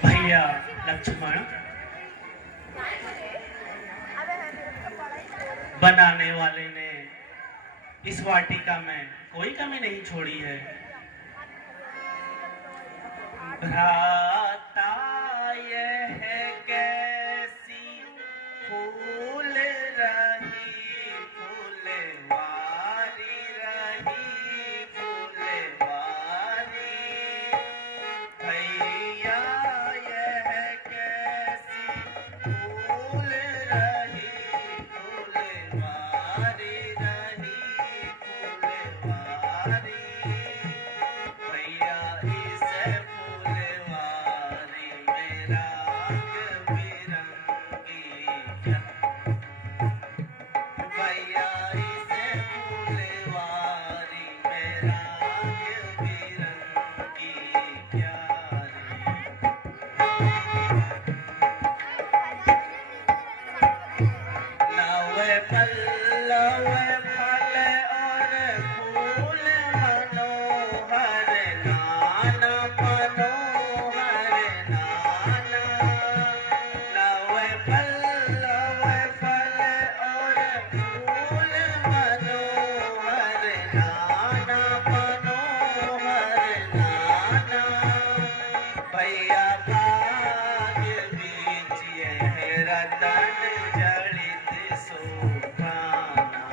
भैया लक्ष्मण, बनाने वाले ने इस वाटिका में कोई कमी नहीं छोड़ी है। भ्राता यह कैसी फूल रही, फूलवारी रही, फूलवारी। भैया यह कैसी फूल रही, फूलवारी रही, फूलवारी। भैया इस फूलवारी में रंग बिरंगी क्या, भैया इस फूलवारी में रंग बिरंगी क्यारी। नव पल्लव फल और फूल मनोहर, नाना मनोहर नाना। नव पल्लव फल और फूल मनोहर, नाना मनोहर नाना। भैया भाग बीच यह रतन जड़ित सोपाना,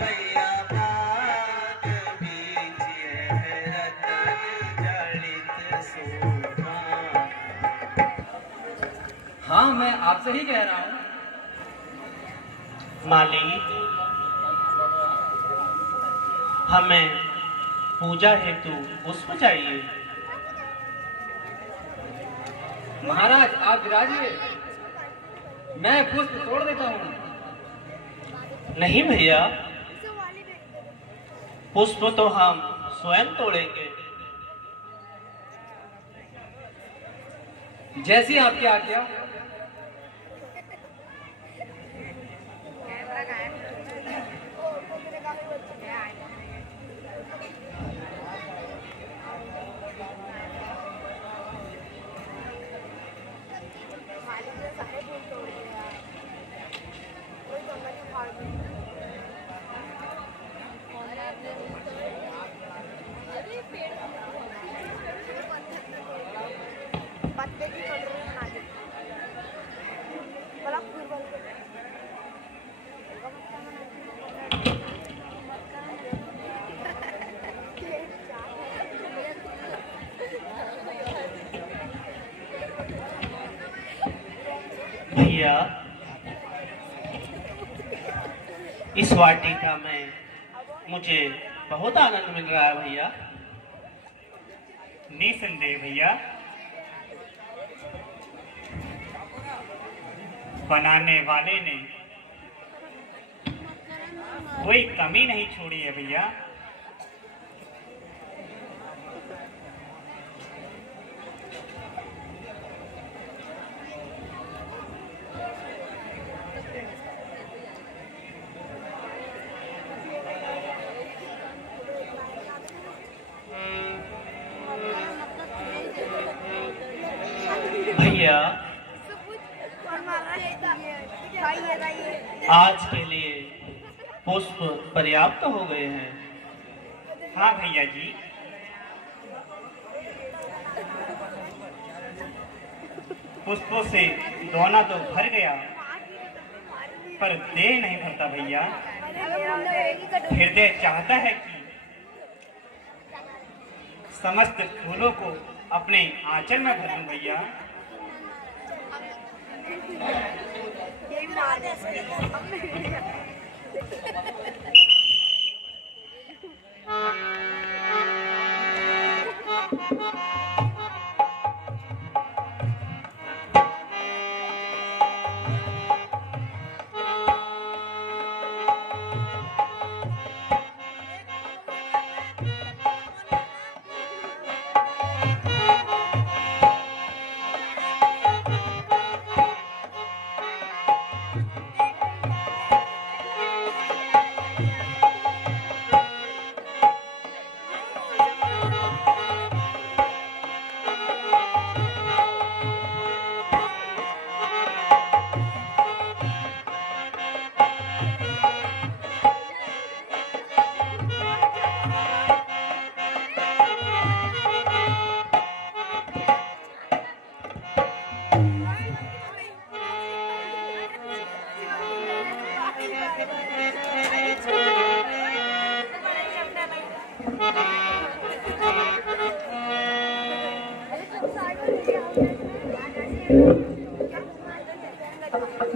भैया भाग बीच यह रतन जड़ित सोपाना। हाँ, मैं आपसे ही कह रहा हूँ। माली, हमें पूजा हेतु पुष्प चाहिए। महाराज आप विराजिए, मैं पुष्प तोड़ देता हूँ। नहीं भैया, पुष्प तो हम स्वयं तोड़ेंगे। जैसी आपकी आज्ञा। भैया, इस वाटिका में मुझे बहुत आनंद मिल रहा है भैया। निसंदेह भैया, बनाने वाले ने कोई कमी नहीं छोड़ी है भैया। भैया, आज के लिए पुष्प पर्याप्त हो गए हैं। हाँ भैया जी, पुष्पों से दोना तो भर गया, पर देह नहीं भरता भैया। हृदय चाहता है कि समस्त फूलों को अपने आंचल में भर दूं भैया।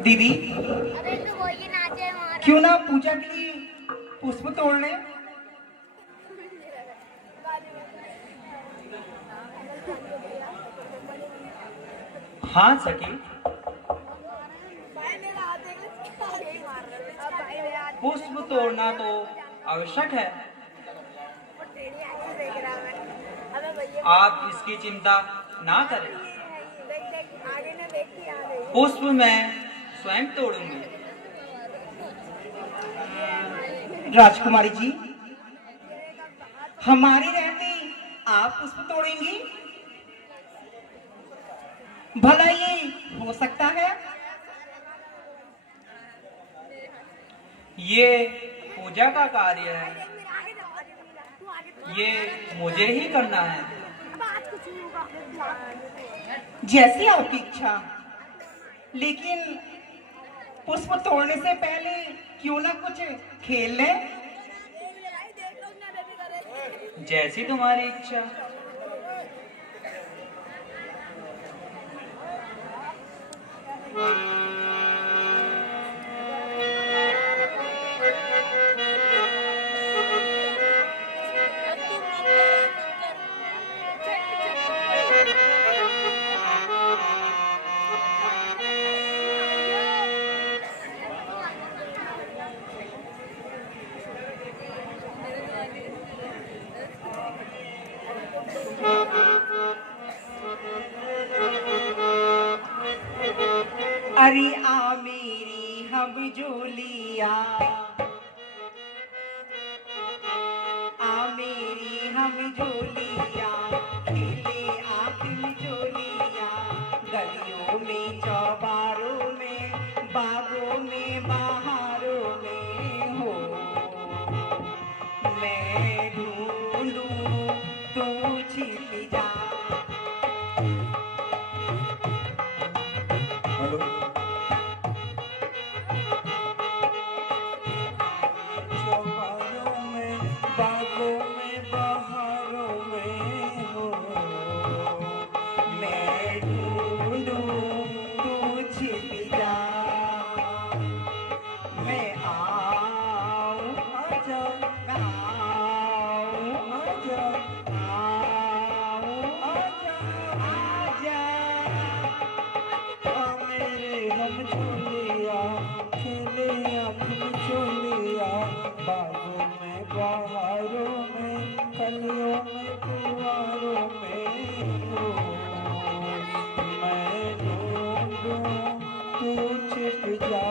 दीदी अरे तो वो ये नाचे हमारा क्यों ना पूजा के लिए पुष्प तोड़ लें। हाँ सखी, पुष्प तोड़ना तो आवश्यक है। आप इसकी चिंता ना करें, पुष्प मैं स्वयं तोड़ूंगी। राजकुमारी जी, हमारे रहते आप पुष्प तोड़ेंगी? भला ये हो सकता है? ये पूजा का कार्य है, ये मुझे ही करना है। जैसी आपकी इच्छा, लेकिन पुष्प तोड़ने से पहले क्यों ना कुछ खेल लें? जैसी तुम्हारी इच्छा। अरे आ मेरी हम जोलिया, आ मेरी हम जोलिया, खेले आखिर जोलिया, गलियों में चौबारों में, बागों में बहारों में हो। मैं ढूंढूं तू छिप जा। चौबारों में बागों में बहारों में हो। मैं ढूंढूं तू छिप जा। मैं आऊं आजा आऊं आजा आऊं आजा आजा। आ मेरे हम झूलिया, खेले हम झूलिया, बागों में बहारों में, कलियों में कुंवारों में हो। मैं ढूंढूं तू छिप जा।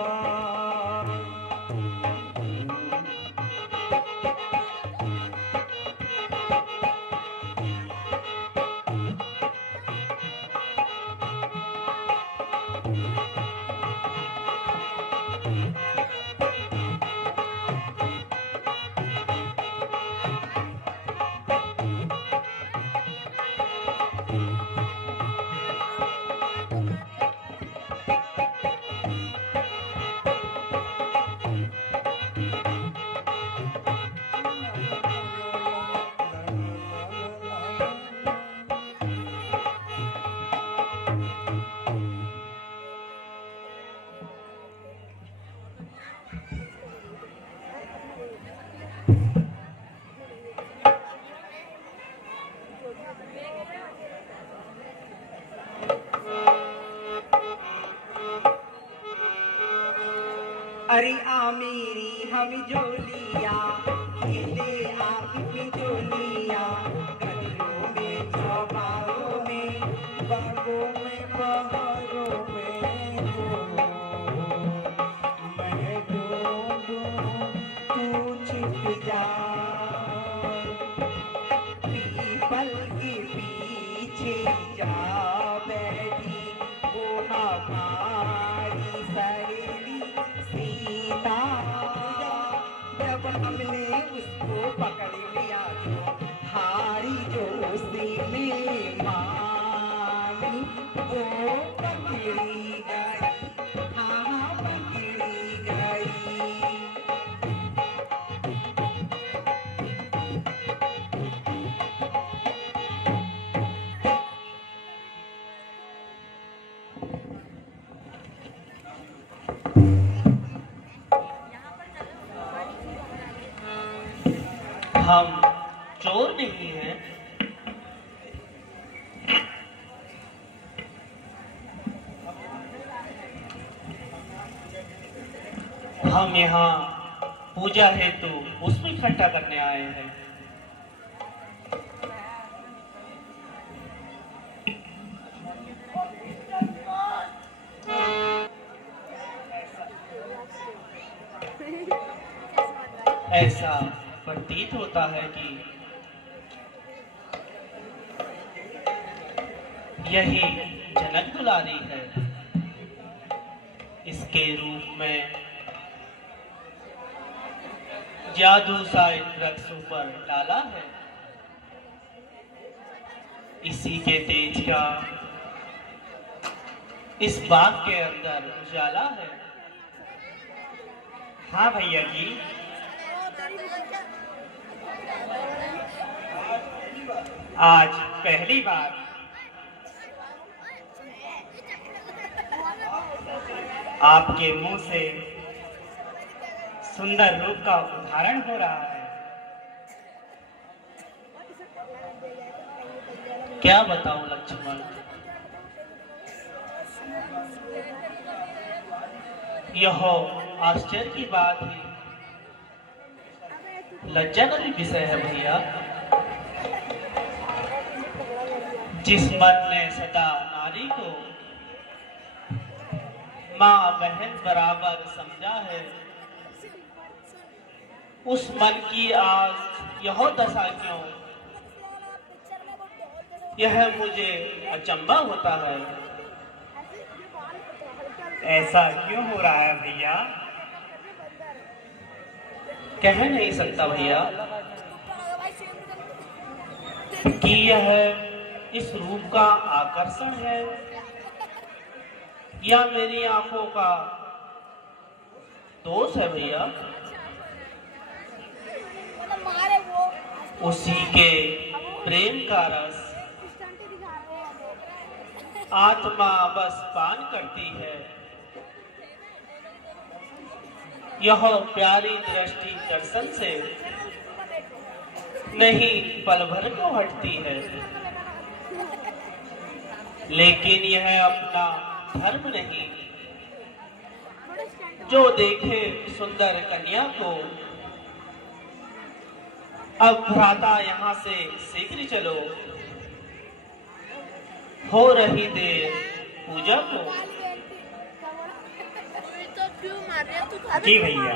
अरे आ मेरी हम जोलिया, खेले आखिर जोलिया, गलियों में चौबारों में, बागों में बहारों में हो। मैं ढूंढूं तू छिप जा। पीपल के पीछे जा बैठी वो हमारी सहेली सीता। जब हमने उसको पकड़ लिया तो हारी जो उसी में मानी, वो पकड़ी गई, हाँ पकड़ी गई। हम चोर नहीं हैं। हम यहाँ पूजा हेतु पुष्प इकट्ठा करने आए हैं। ऐसा प्रतीत होता है कि यही जनक दुलारी है। इसके रूप में जादू सा इन वृक्षों पर डाला है। इसी के तेज का इस बाग के अंदर उजाला है। हाँ भैया जी, आज पहली बार आपके मुंह से सुंदर रूप का उदाहरण हो रहा है। क्या बताऊं लक्ष्मण, यह आश्चर्य की बात है, लज्जाजनक विषय है भैया। जिस मन ने सदा नारी को माँ बहन बराबर समझा है, उस मन की आज यह दशा क्यों, यह मुझे अचंभा होता है। ऐसा क्यों हो रहा है भैया? कह नहीं सकता भैया कि यह इस रूप का आकर्षण है या मेरी आंखों का दोष है भैया। उसी के प्रेम का रस आत्मा बस पान करती है। यह प्यारी दृष्टि दर्शन से नहीं पल भर को हटती है, लेकिन यह अपना धर्म नहीं। जो देखे सुंदर कन्या को, अब भ्राता यहाँ से शीघ्र चलो, हो रही देर पूजा को। जी भैया।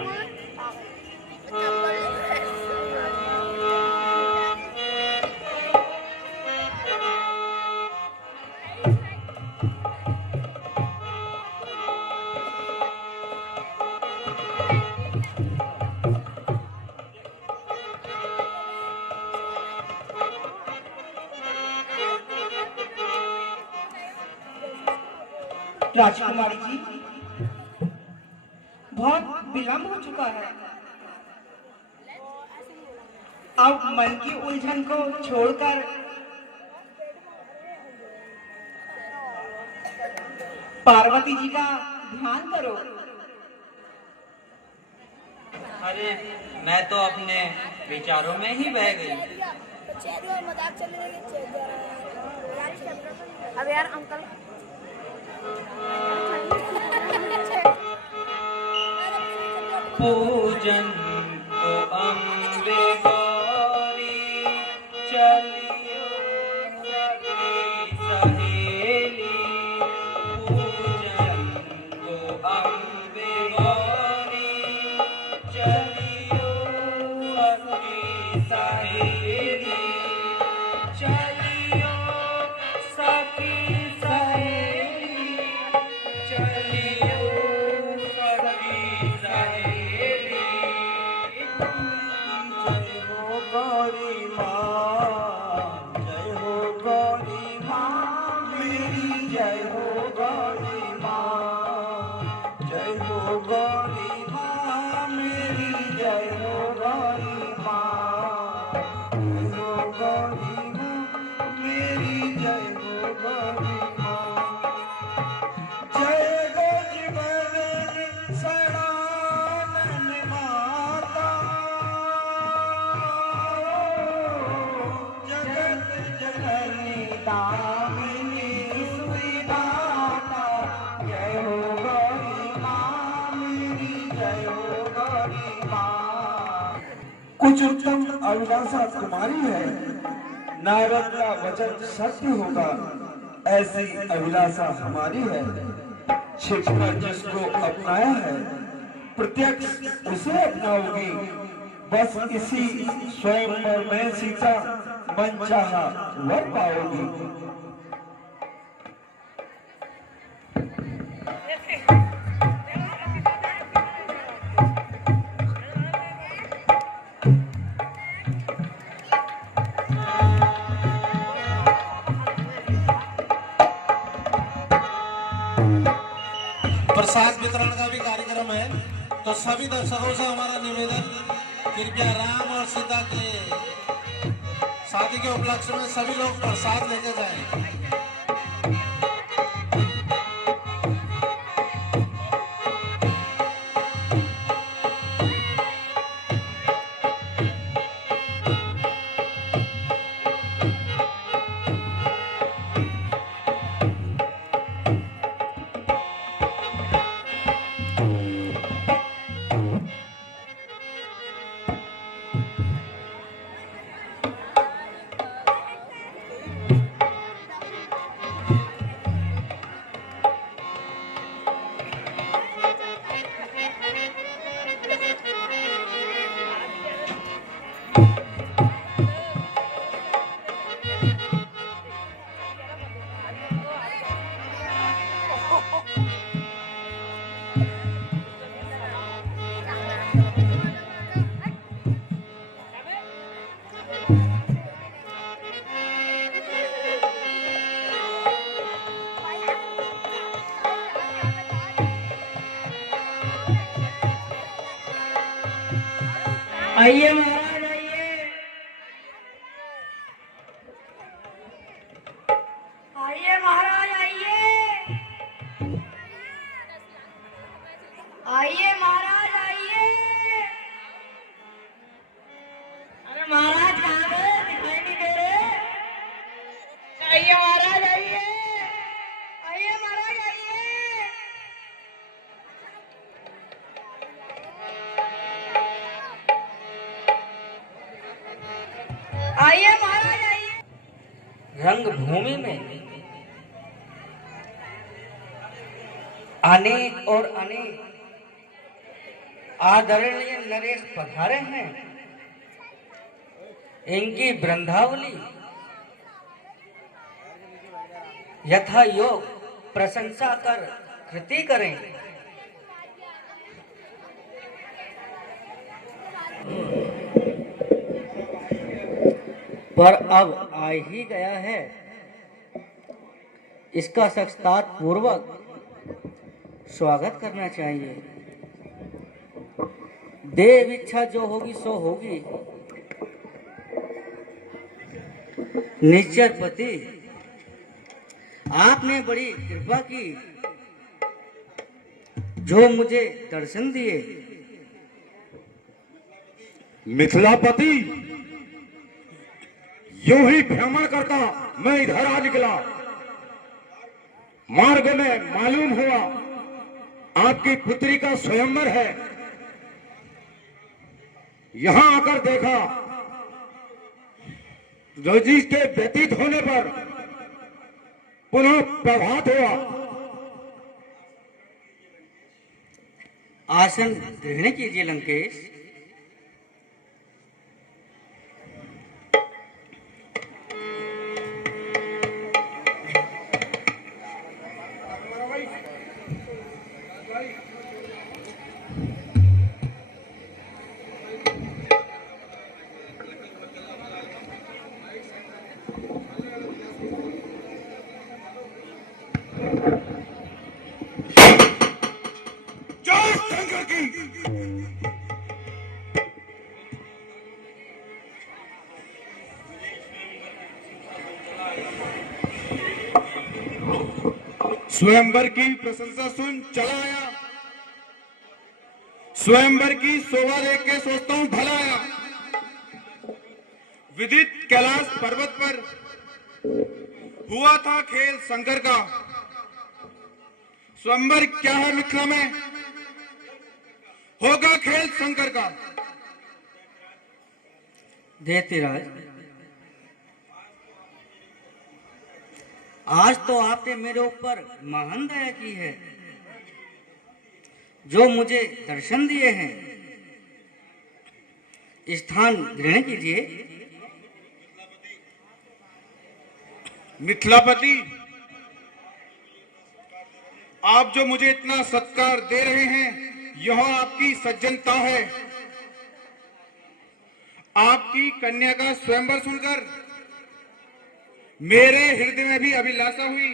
राजकुमारी जी, बहुत विलंब हो चुका है। अब मन की उलझन को छोड़कर पार्वती जी का ध्यान करो। अरे मैं तो अपने विचारों में ही बह गई। अब यार अंकल पूजन को अम्बे गौरी चलियो सखी सहेली। पूजन को अम्बे गौरी चलियो सखी सहेली। चलियो सखी सहेली, चलियो सखी सहेली। जय हो गौरी माँ, जय हो गौरी माँ मेरी, जय हो गौरी माँ, जय हो गौरी माँ मेरी, जय हो गौरी माँ, जय हो गौरी माँ मेरी, जय हो गौरी माँ। जय गजबरन सनातन माता, दामिनी सुविधाता, जय हो गौरी माँ मेरी, जय हो गौरी माँ। कुछ उत्तम अभिलाषा तुम्हारी है, नारद का वचन सत्य होगा, ऐसी अभिलाषा हमारी है। छिपकर जिसको अपनाया है, प्रत्यक्ष उसे अपनाओगी। बस इसी स्वयंवर में सीता मनचाहा वर पाओगी। प्रसाद वितरण का भी कार्यक्रम है, तो सभी दर्शकों से हमारा निवेदन, कृपया राम और सीता के शादी के उपलक्ष्य में सभी लोग प्रसाद लेके जाएं। आइए महाराज आइए। आइए महाराज आइए। आइए महाराज आइए। अरे महाराज कहाँ गए, दिखाई नहीं दे रहे। आइए महाराज आइए। आइए महाराज आइए। आइए महाराज आइए। रंगभूमि में अनेक और अनेक आदरणीय नरेश पधारे हैं। इनकी वृंदावली यथा योग प्रशंसा कर कृति करें। पर अब आ ही गया है, इसका सत्कार पूर्वक स्वागत करना चाहिए। देव इच्छा जो होगी सो होगी। निश्चर पति, आपने बड़ी कृपा की, जो मुझे दर्शन दिए। मिथिलापति, यूं ही भ्रमण करता मैं इधर आ निकला। मार्ग में मालूम हुआ आपकी पुत्री का स्वयंवर है। यहां आकर देखा, रोजी के व्यतीत होने पर पुनः प्रभात हुआ। आसन ग्रहण कीजिए लंकेश। स्वयंवर की प्रशंसा सुन चला आया। स्वयंवर की शोभा देख के सोचता हूं भला आया। विदित कैलाश पर्वत पर हुआ था खेल शंकर का। स्वयंवर क्या है मिथिला में, होगा खेल शंकर का। दैत्यराज, आज तो आपने मेरे ऊपर महान दया की है, जो मुझे दर्शन दिए हैं। स्थान ग्रहण कीजिए। मिथिलापति, आप जो मुझे इतना सत्कार दे रहे हैं, यह आपकी सज्जनता है। आपकी कन्या का स्वयंवर सुनकर मेरे हृदय में भी अभिलाषा हुई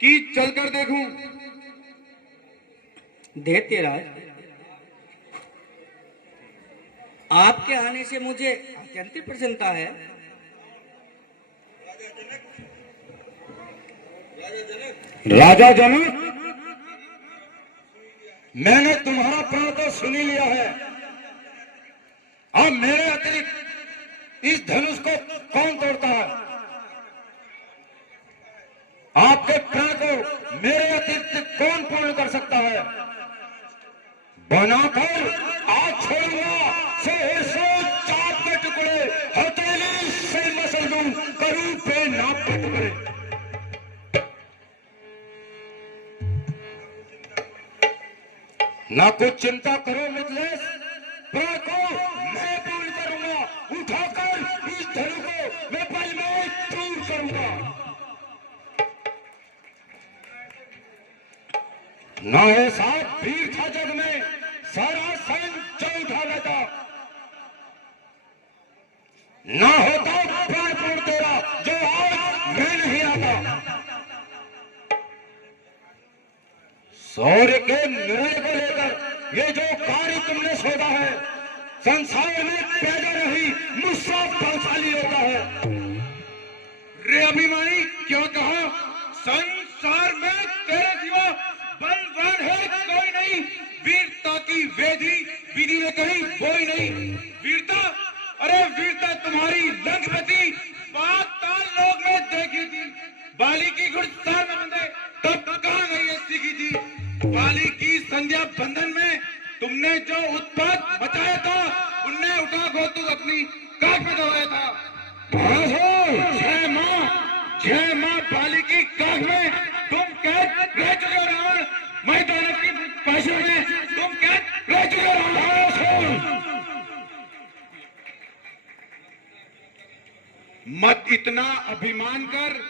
कि चलकर देखूं। दैत्यराज, आपके आने से मुझे अत्यंत प्रसन्नता है। राजा जनक, मैंने तुम्हारा प्राण तो सुन ही लिया है। अब मेरे अतिरिक्त इस धनुष को कौन तोड़ता है? आपके प्राण को मेरे अतिरिक्त कौन पूर्ण कर सकता है? बनाकर आज छोड़ूंगा, सौ चाप के टुकड़े, हथेली से मसल दूं, करूं पे नाप के टुकड़े। ना कुछ चिंता करो मिथिलेश, प्राण को मैं पूर्ण करूंगा। उठाकर इस धनु को मैं पल में चूर करूंगा। ना ऐसा वीर था जग में, सारा सैन्य जो उठा लेता। ना होता प्राण पूर्ण तेरा, जो आज मैं नहीं आता। शौर्य के निर्णय को लेकर ये जो कार्य तुमने सोचा है, संसार में पैदा नहीं मुझसे बलशाली होता है। रे अभिमानी, क्यों कहा? संसार में तेरे सिवा बलवान है कोई नहीं। वीरता की वेदी विधि ने कहीं कोई नहीं। वीरता, अरे वीरता तुम्हारी लंघपति पाताल लोक में देखी थी। बाली की घुड़सवार में बंधे तब कहां गई ऐसी की थी? बाली की संध्या बंधन में तुमने जो उत्पात बचाया था, उनने उठा गोतु अपनी काख में दबाया था। छह माँ बाली की काख में तुम कैद रह चुके हो रावण। मैदान की पाशों में तुम कैद रह चुके हो रावण। मत इतना अभिमान कर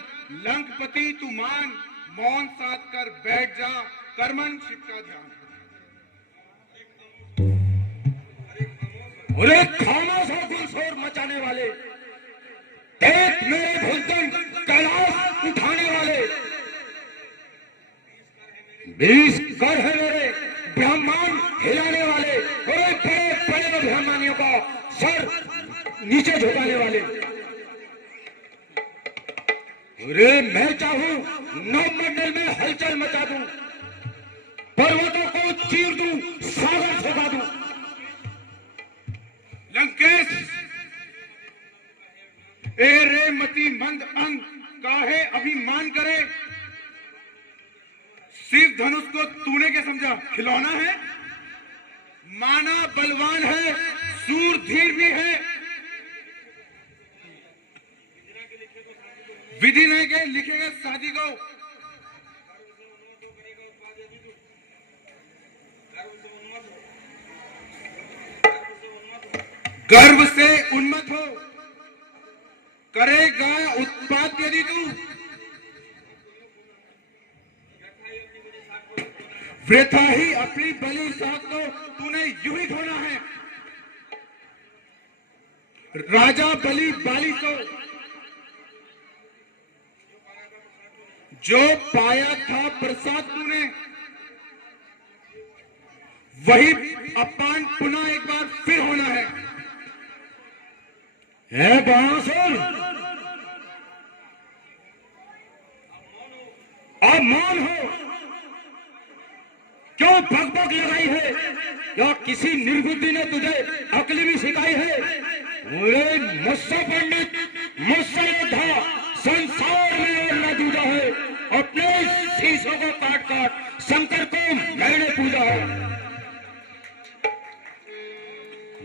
लंकपति तू मान, मौन साध कर बैठ जा, कर्मन शिक्षा ध्यान। अरे खामोश हो गुलशोर मचाने वाले, देख मेरे भुजबल कैलाश उठाने वाले। 20 कर है मेरे ब्रह्मांड हिलाने वाले, अरे बड़े बड़े ब्रह्मानियों का सर नीचे झुकाने वाले। अरे मैं चाहूं नवमंडल में हलचल मचा दूं, पर्वतों को चीर दूं, सागर सुखा दूं। लंकेश, ए रे मति मंद अंग, काहे अभिमान करे? सिर्फ धनुष को तूने क्या समझा खिलौना है? माना बलवान है, सूरधीर भी है। विधि नहीं के लिखेगा शादी को। गर्व से उन्मत्त हो, करेगा उत्पात यदि तू। वृथा ही अपनी बलि साथ को तूने यूं ही खोना है। राजा बलि बाली को जो पाया था प्रसाद तूने, वही अपमान पुनः एक बार फिर होना है। बाणासुर, अब मौन हो। क्यों भगभग लगाई है? या किसी निर्बुद्धि ने तुझे अकली भी सिखाई है? मुझसे पंडित, मुझसे योद्धा, संसार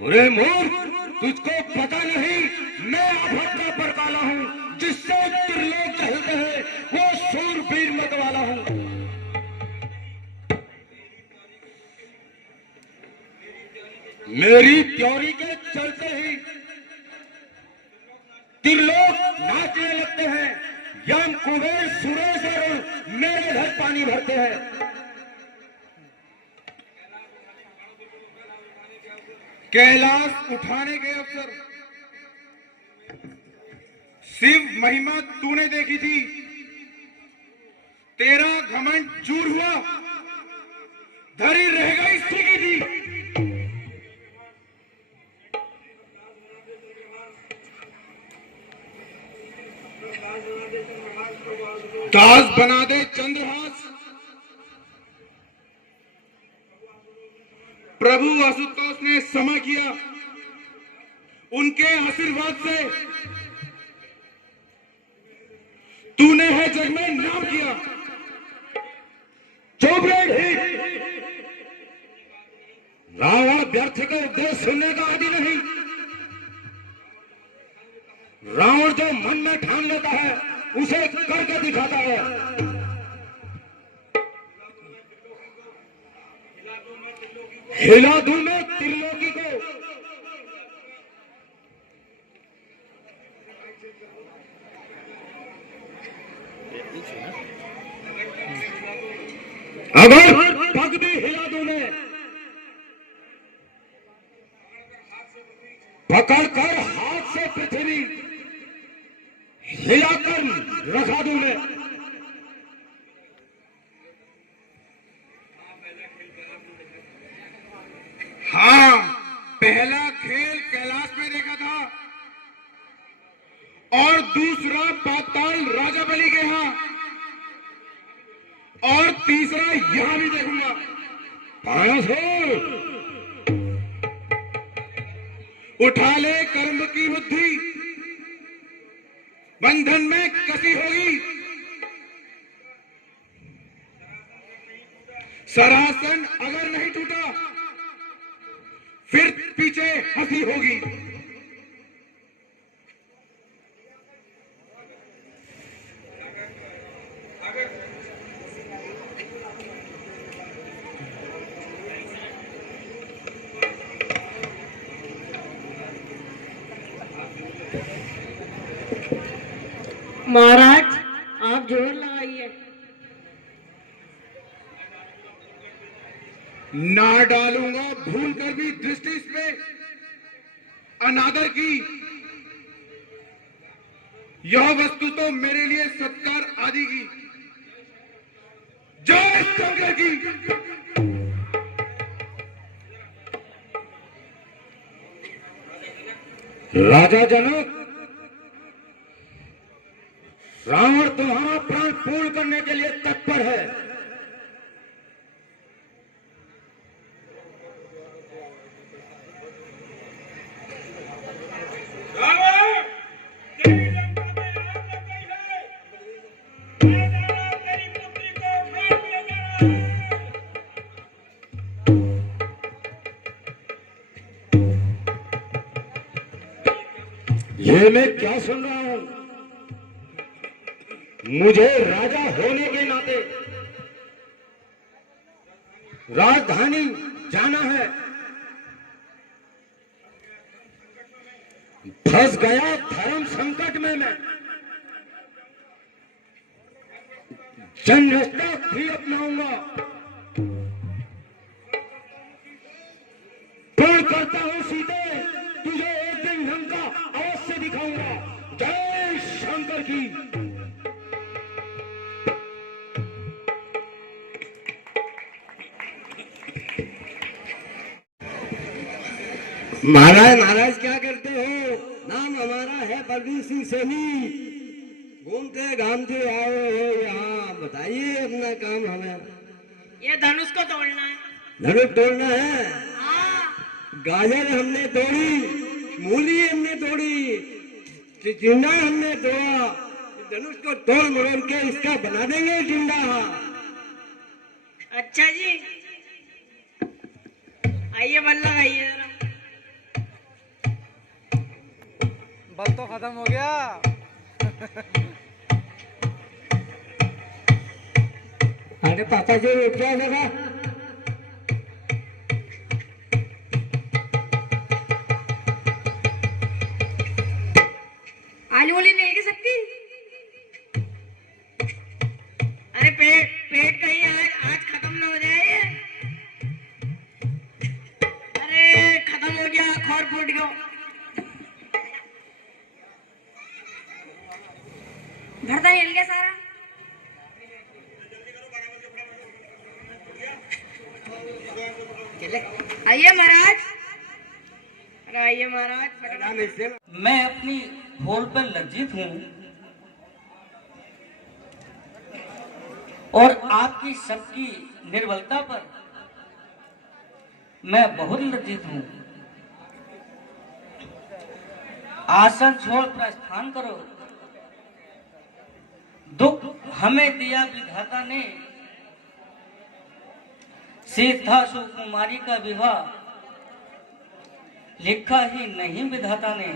अरे मूर्ख, तुझको पता नहीं मैं आफत का परकाला हूँ, जिससे त्रिलोक कहते हैं वो शूरवीर मत वाला हूँ। मेरी त्योरी के चलते ही त्रिलोक नाचने लगते हैं, यम कुबेर सुरेश और मेरे घर पानी भरते हैं। कैलाश उठाने के अवसर शिव महिमा तूने देखी थी, तेरा घमंड चूर हुआ, धरी रह गई सीखी थी। दास बना दे चंद्रहास, प्रभु आशुतोष ने समय किया, उनके आशीर्वाद से तूने है जग में नाम किया। चुप रहे, रावण व्यर्थ का उपदेश सुनने का आदि नहीं। रावण जो मन में ठान लेता है उसे करके दिखाता है। हिला दूं मैं त्रिलोकी को, अगर पग भी हिला दूं मैं, पकड़कर हाथ से पृथ्वी हिलाकर रखा दूं मैं। हाँ, पहला खेल कैलाश में देखा था और दूसरा पाताल राजा बलि के यहाँ, और तीसरा यहां भी देखूंगा। उठा ले कर्म की बुद्धि, बंधन में कसी होगी, सरासन अगर नहीं टूटा फिर पीछे हंसी होगी। महाराज आप जोर लगाइए। ना डालूंगा भूल कर भी दृष्टि इस पे अनादर की, यह वस्तु तो मेरे लिए सत्कार आदि की। जय शंकर की। राजा जनक, रावण तुम्हारा प्राण पूर्ण करने के लिए तत्पर है। ये मैं क्या सुन रहा हूं? मुझे राजा होने के नाते राजधानी जाना है। फंस गया धर्म संकट में मैं, जनरसता भी अपनाऊंगा। प्रण करता हूं सीते, तुझे एक दिन लंका अवश्य दिखाऊंगा। जय शंकर की। महाराज महाराज क्या करते हो? नाम हमारा है बलबीर सिंह सैनी, घूमते घामते आओ हो यहाँ, बताइए अपना काम हमें। ये धनुष को तोड़ना है। धनुष तोड़ना है? हाँ। गाजर हमने तोड़ी, मूली हमने तोड़ी, टिंडा हमने तोड़ा, धनुष को तोड़ मरोड़ के इसका बना देंगे टिंडा। अच्छा जी, आइए बल्ला आइए जरा। बल तो खत्म हो गया। अरे पापा जी क्या लगा? आलू वाली नहीं की सबकी? अरे पेट कहीं आज खत्म ना हो जाए ये। अरे खत्म हो गया, खौर फूट गया। भरता हिल गया सारा। आइए महाराज, अरे आइए महाराज। मैं अपनी भूल पर लज्जित हूँ और आपकी सबकी निर्बलता पर मैं बहुत लज्जित हूँ। आसन छोड़ प्रस्थान करो। दुख हमें दिया विधाता ने, सीता सुकुमारी का विवाह लिखा ही नहीं विधाता ने।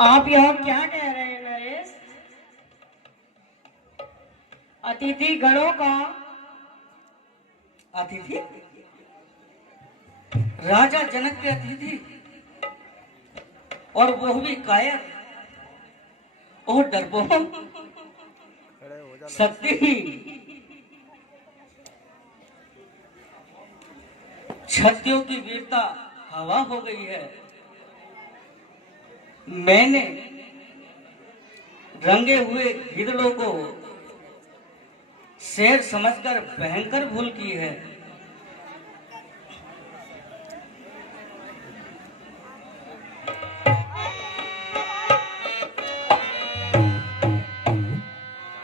आप यहाँ क्या कह रहे हैं नरेश? अतिथि गणों का अतिथि? राजा जनक के अतिथि, और वो भी कायर और डरपोक, शक्तिहीन, क्षत्रियों की वीरता हवा हो गई है। मैंने रंगे हुए गिदड़ों को शेर समझकर भयंकर भूल की है।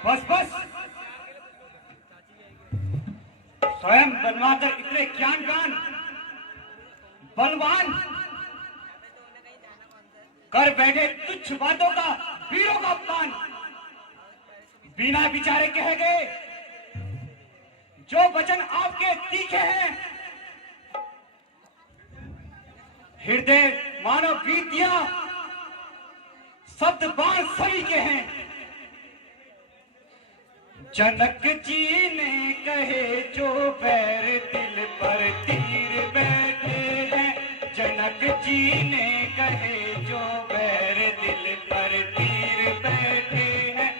बस बस, स्वयं बनवाकर इतने ज्ञानवान बलवान कर बैठे तुच्छ बातों का वीरों का अपमान बिना विचारे कहे गए। जो वचन आपके तीखे हैं, हृदय मानव बीतियां शब्द बाण सभी के हैं। जनक जी ने कहे जो बैर दिल पर तीर बैठे हैं, जनक जी ने कहे जो बैर दिल पर तीर बैठे हैं।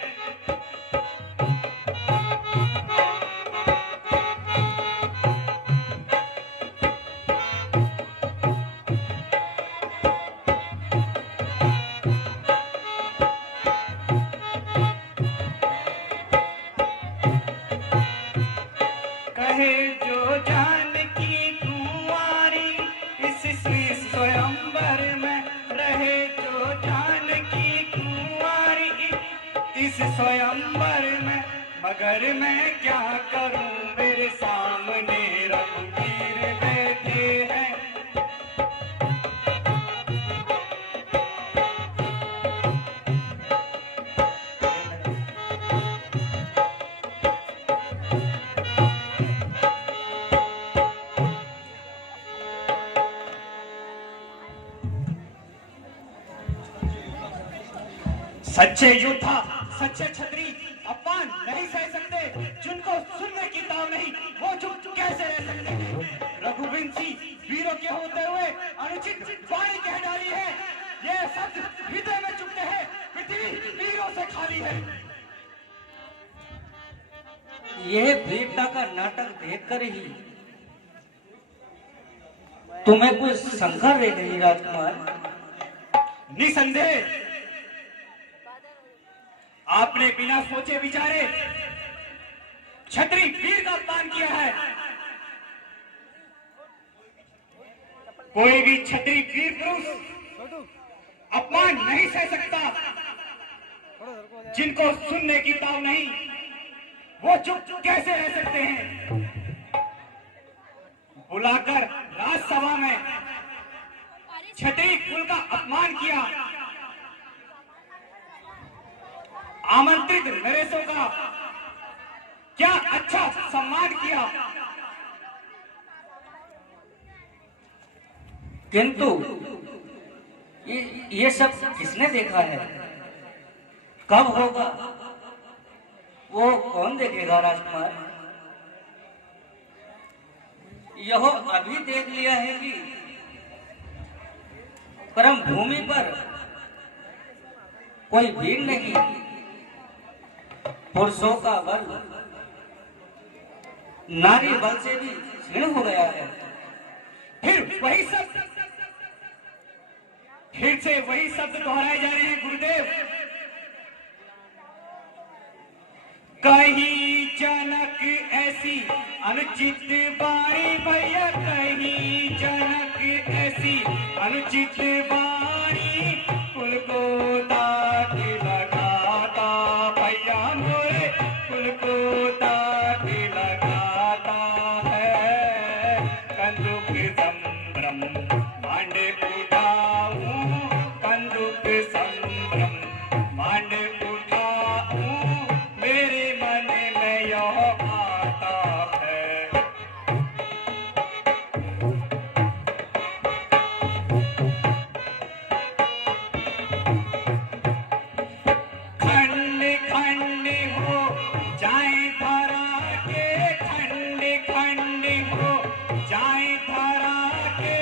कहे जो जानकी कुंवारी इस श्री स्वयंवर में रहे, जो जानकी कुंवारी इस स्वयंवर में, मगर मैं क्या करूं मेरे सामने रघुवीर बैठे हैं। सच्चे योद्धा, सच्चे छत्री अपमान नहीं सह सकते। जिनको सुनने की ताव नहीं, वो चुप कैसे रह सकते हैं। रघुवंशी वीरों के होते हुए अनुचित वाणी कह डाली है। ये शब्द हृदय में चुभते हैं। पृथ्वी वीरों से खाली है। यह वीरता का नाटक देखकर ही तुम्हें कोई शंका रह गई राजकुमार? निसंदेह आपने बिना सोचे विचारे छत्री वीर का अपमान किया है। कोई भी छत्री वीर पुरुष अपमान नहीं सह सकता। जिनको सुनने की ताव नहीं, वो चुप कैसे रह सकते हैं। बुलाकर राजसभा में छत्री कुल का अपमान किया, आमंत्रित नरेशों का क्या अच्छा सम्मान किया। किंतु ये सब किसने देखा है, कब होगा, वो कौन देखेगा राजकुमार? यह अभी देख लिया है कि परम भूमि पर कोई वीर नहीं, पुरुषों का बल नारी बल से भी क्षीण हो गया है। फिर वही शब्द, फिर से वही शब्द दोहराए जा रहे हैं गुरुदेव। कहीं जनक ऐसी अनुचित बाणी भैया, कहीं जनक ऐसी अनुचित बाणी, कुल को दाग लगाता भैया मोरे, कुल को दाग लगाता है। कंदुक संभ्रम मांड उठाऊं, कंदुक संभ्रम मांड उठाऊं, मेरे मन में यह आता है। खंड खंड हो जाए धरा के, खंड खंड हो जाए धरा के,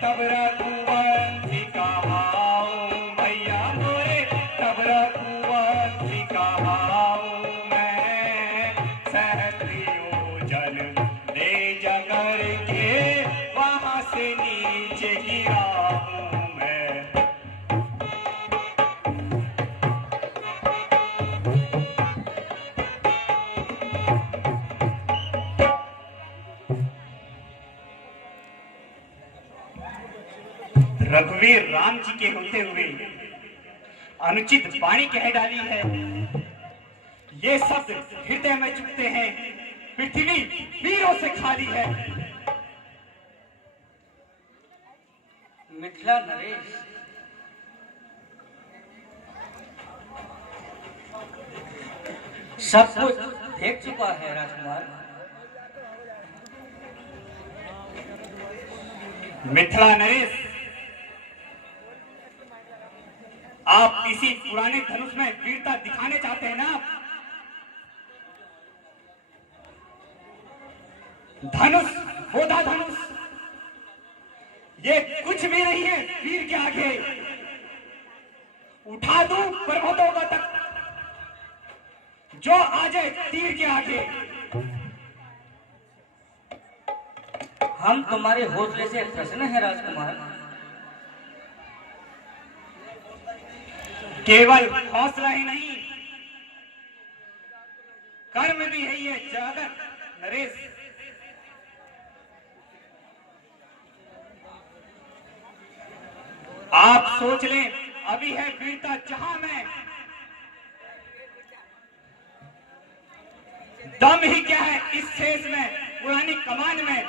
तब रघुवंशी कहाऊं भैया मोरे, तब रघुवंशी कहाऊं मैं। सहस्त्रियों जन ले जगर के, वहां से नीचे गिराऊं मैं। रघुवीर राम जी के होते हुए अनुचित वाणी कह डाली है। ये शब्द हृदय में चुभते हैं, पृथ्वी वीरों से खाली है। मिथिला नरेश, सब कुछ देख चुका है राजकुमार। मिथिला नरेश, आप इसी पुराने धनुष में वीरता दिखाने चाहते हैं ना? धनुष, बोधा धनुष, ये कुछ भी नहीं है वीर के आगे। उठा दूं पर्वतों का तक, जो आ जाए तीर के आगे। हम तुम्हारे हौसले से प्रसन्न है राजकुमार। केवल हौसला ही नहीं, कर्म भी है ये जगत नरेश। आप सोच लें, अभी है वीरता जहां में, दम ही क्या है इस शेष में, पुरानी कमान में।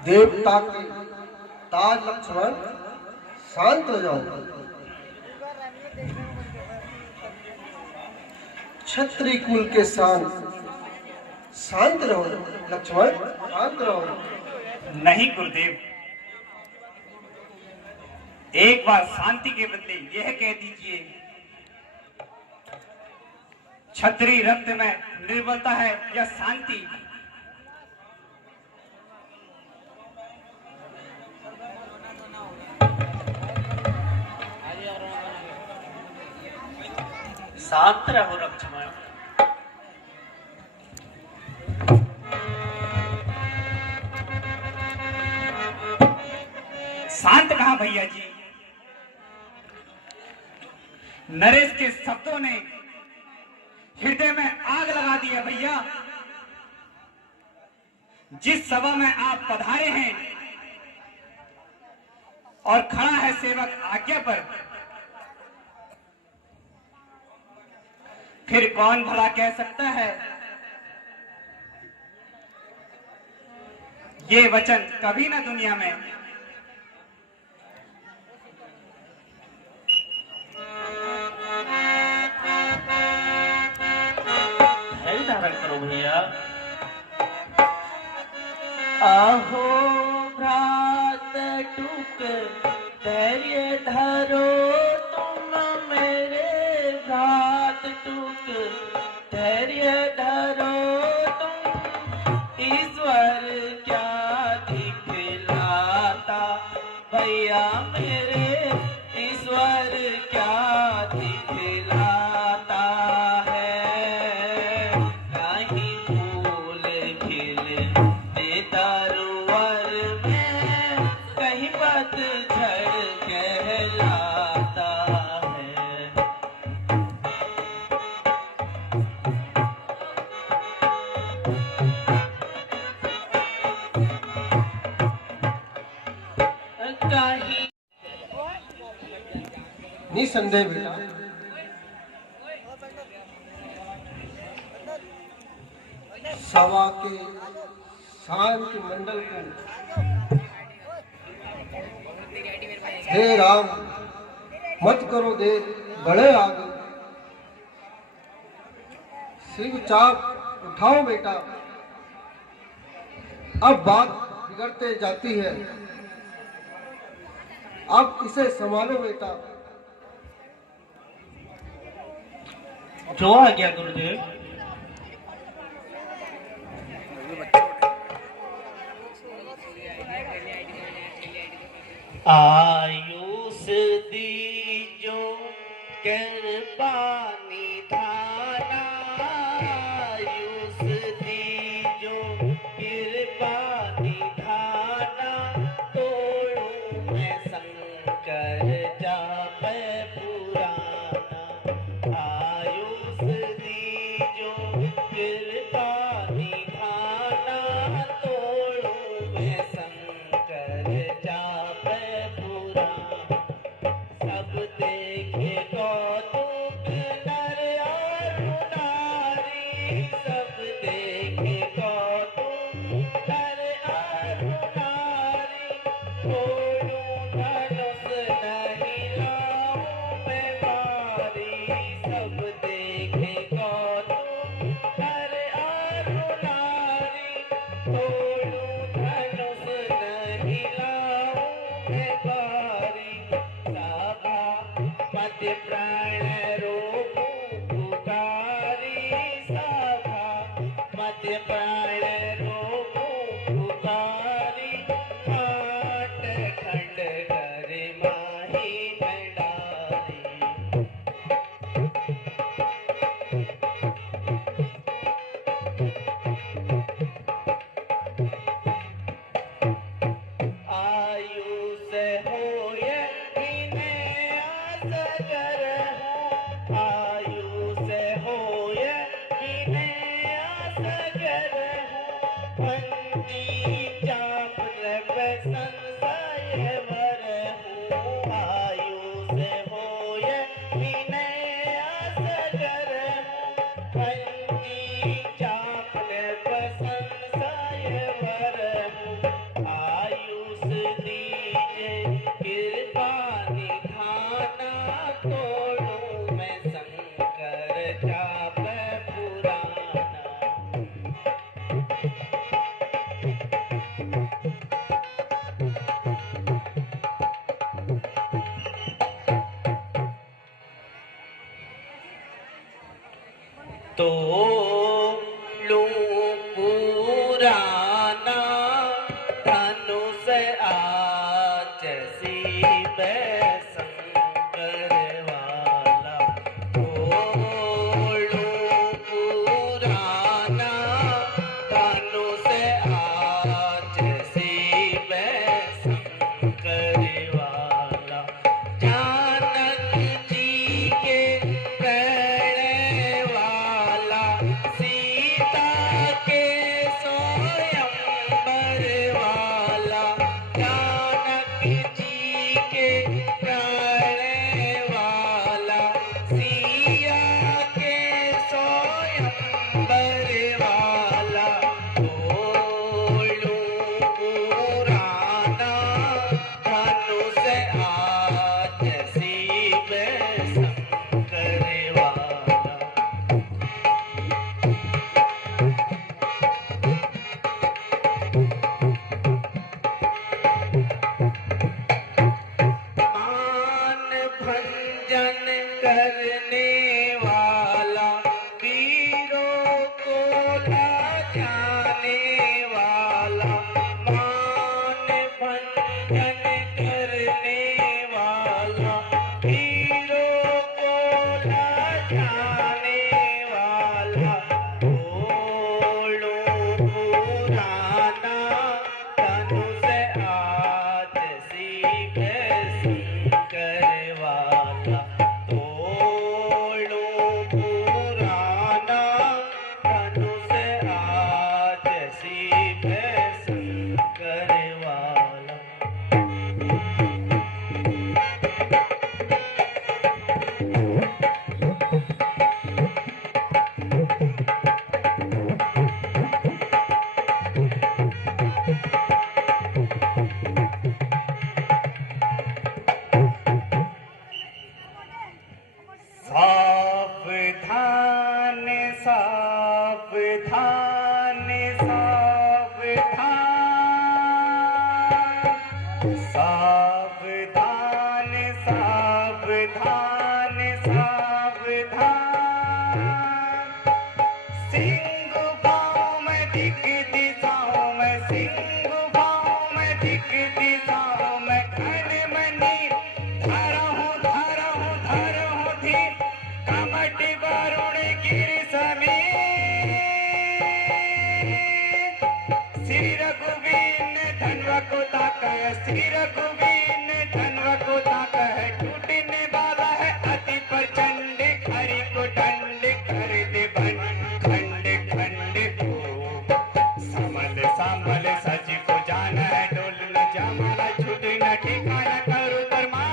देवता के ताज लक्ष्मण, शांत हो जाओ। क्षत्रिय कुल के शांत रहो लक्ष्मण, शांत रहो। नहीं गुरुदेव, एक बार शांति के बदले यह कह दीजिए, क्षत्रिय रक्त में निर्बलता है या शांति? शांत रहो लक्ष्मण। शांत कहा भैया जी? नरेश के शब्दों ने हृदय में आग लगा दी है भैया। जिस सभा में आप पधारे हैं और खड़ा है सेवक आज्ञा पर, फिर कौन भला कह सकता है ये वचन कभी ना दुनिया में। धैर्य धारण करो भैया। आहो भ्रात टूक धैर्य धरो तुम मेरे भ्रात टूक धैर्य धरो तुम ईश्वर क्या दिखलाता भैया मेरे ईश्वर क्या दिखलाता है। कहीं फूल खिलते तरुवर में कहीं पतझड़ कहलाता है। कहीं निसंदेह बेटा, सवा के शांति मंडल को हे राम मत करो देर, बड़े आगे शिव चाप उठाओ बेटा, अब बात बिगड़ते जाती है, अब इसे संभालो बेटा। जो आ गया गुरुदेव। आयुष दीजो कुर्बानी धाना, आयुष दीजो कुर्बानी धाना, तोड़ू मैं शंकर जापै पुराना। आयुष दीजो कुर्बानी धाना, तोड़ू मैं शंकर जापै पुराना। सब देखे कौतुक नर और नारी, सब देखे कौतुक नर और नारी, तोड़ू धनुष नहीं लाऊं मैं भारी। सब देखे कौतुक नर और नारी, तोड़ू धनुष नहीं लाऊं मैं भारी। सभा मध्य प्राण रोगूं पुकारी, सभा मध्य प्राण रोगूं पुकारी, काट खंड कर माही में डारी। आयुष होय विनय असगर हूँ, आयुष होय विनय असगर हूँ। पंजी चाप नभ संशय वर हूँ, आयुष होय विनय असगर हूँ। पंजी चाप नभ संशय वर हूँ। आयुष दीजे कुर्बानी धाना, तोड़ू मैं शंकर जापै पुराना। तो लूं पुराना धनुष आज शिव शंकर वाला। तोड़ू पुराना धनुष आज शिव शंकर वाला। जानक जी के प्रणय वाला, सावधान सावधान सावधान सावधान सिंह भाव में दिख दिशाओं में सिंह भाव में दिख दिशाओं में घन मनी धरहूं धी कमट वरुण गिर समीर श्री रघुवीर धनव को ताकह श्री रघुवीर धनव को ताकह टूटने वाला है अति प्रचंड हरि को दंड कर दे बन खंड खंड हो समल संभल सच को जाना है डोल न जमाना छूट न ठिकाना करो कर्मा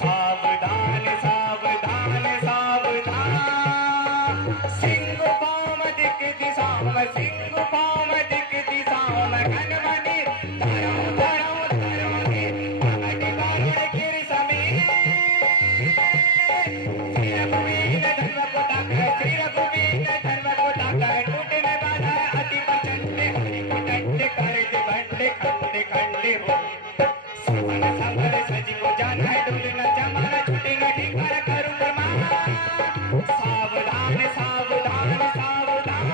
सावधान सावधान सावधान सिंह पाँव में दिख दिशाओं में सिंह पाँव में दिख दिशाओं में घन मनी धरो धरो धरो दी कमट वरुण गिर समीर श्री रघुवीर धनव को ताकह श्री रघुवीर धनव को ताकह टूटने वाला है अति प्रचंड हरि को दंड कर दे बंड खंड खंड हो समन संभल सज को जाना है डोल न जमाना छूटे न ठिकाना करूं प्रमाण सावधान सावधान सावधान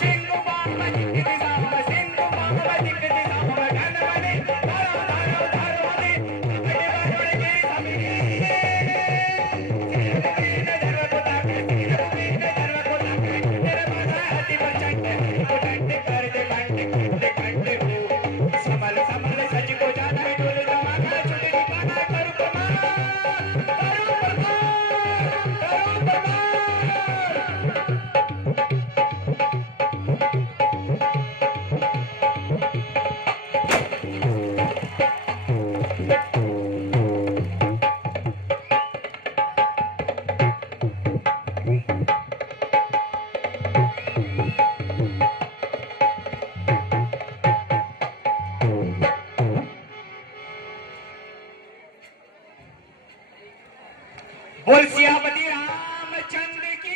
सिंह पाँव में दिख दिशाओं में सिंह पाँव में दिख दिशाओं में घन मनी धरो धरो धरो दी कमट वरुण गिर समीर श्री रघुवीर धनव को ताकह श्री रघुवीर धनव को ताकह टूटने वाला है अति प्रचंड हरि को दंड कर दे बंड खंड खंड हो समल संभल सच को जाना है डोल जमाना छूटे ठिकाना करूं प्रमाण बोल सियापति रामचंद्र की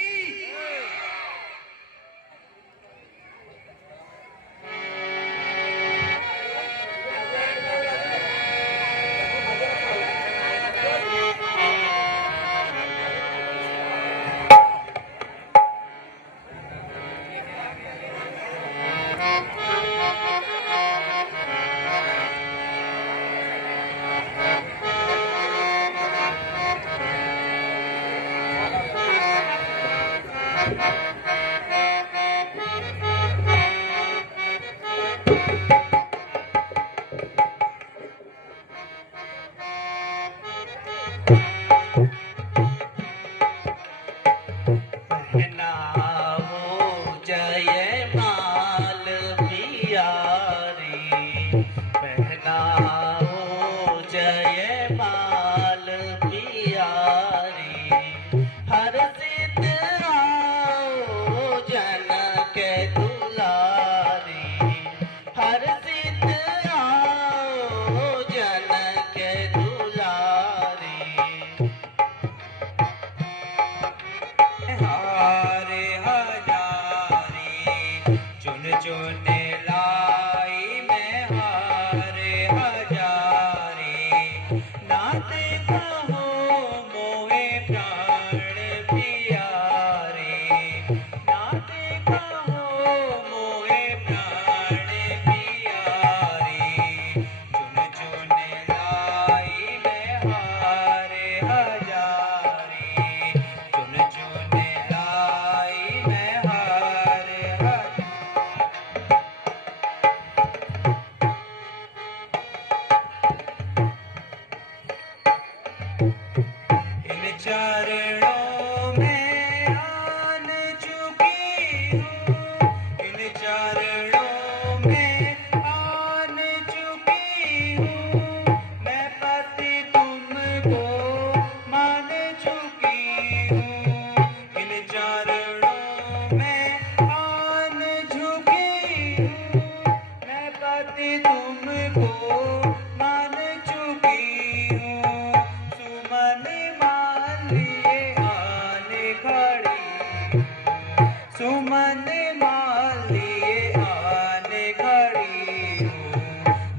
सुमन मालिए आने खड़ी हूँ,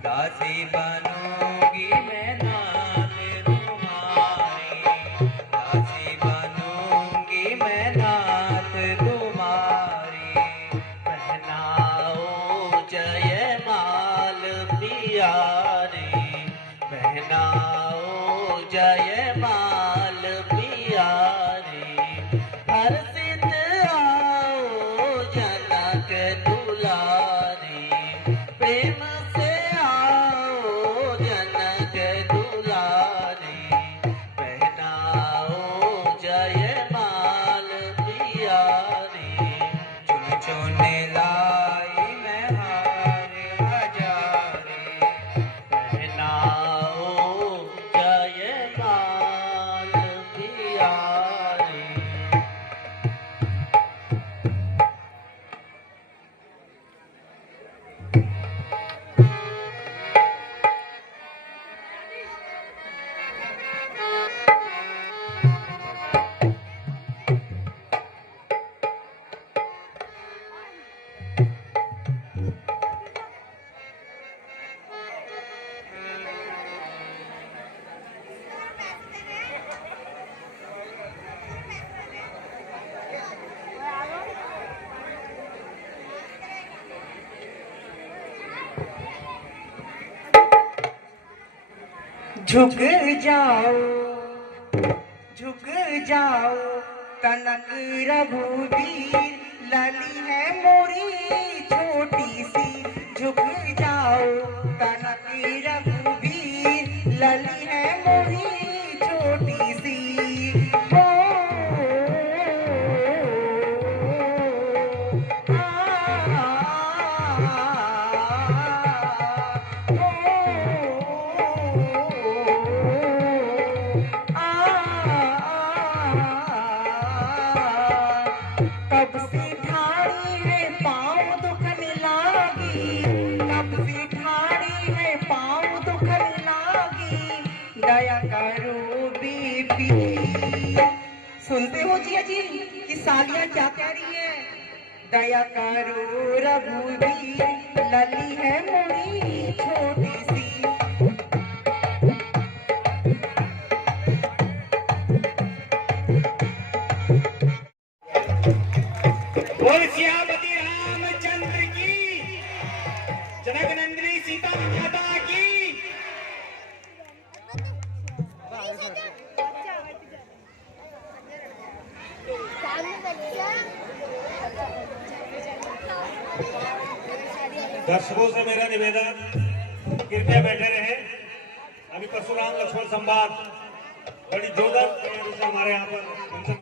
दासी बनूंगी मैं नाथ तुम्हारी, दासी बनूंगी मैं नाथ तुम्हारी। पहनाओ जयमाल प्यारी, पहनाओ जयमाल प्यारी, हर्षित आओ जनक दुलारी, प्रेम से आओ जनक दुलारी, पहनाओ जयमाल प्यारी। चुन चुन लाई मैं हार हजारे, पहनाओ जयमाल प्यारी। झुक जाओ, झुक जाओ, कनक रघुवीर, लली है मोरी छोटी सी। झुक जाओ, कनक रघुवीर, लली है मोरी छोटी सी। हो कब से ठाड़ी है पाँव दुखने लागी, कब से ठाड़ी है पाँव दुखने लागी, दया करो बेबी। सुनते हो जिया जी कि सालियाँ क्या कह रही है? दया करो रघुवीर, लली है मोरी छोटी सी। बोल सियापति रामचंद्र की, जनक नंदिनी सीता माता की। दर्शकों से मेरा निवेदन, कृपया बैठे रहे। अभी परशुराम लक्ष्मण संवाद बड़ी जोरदार तैयारी से हमारे यहाँ पर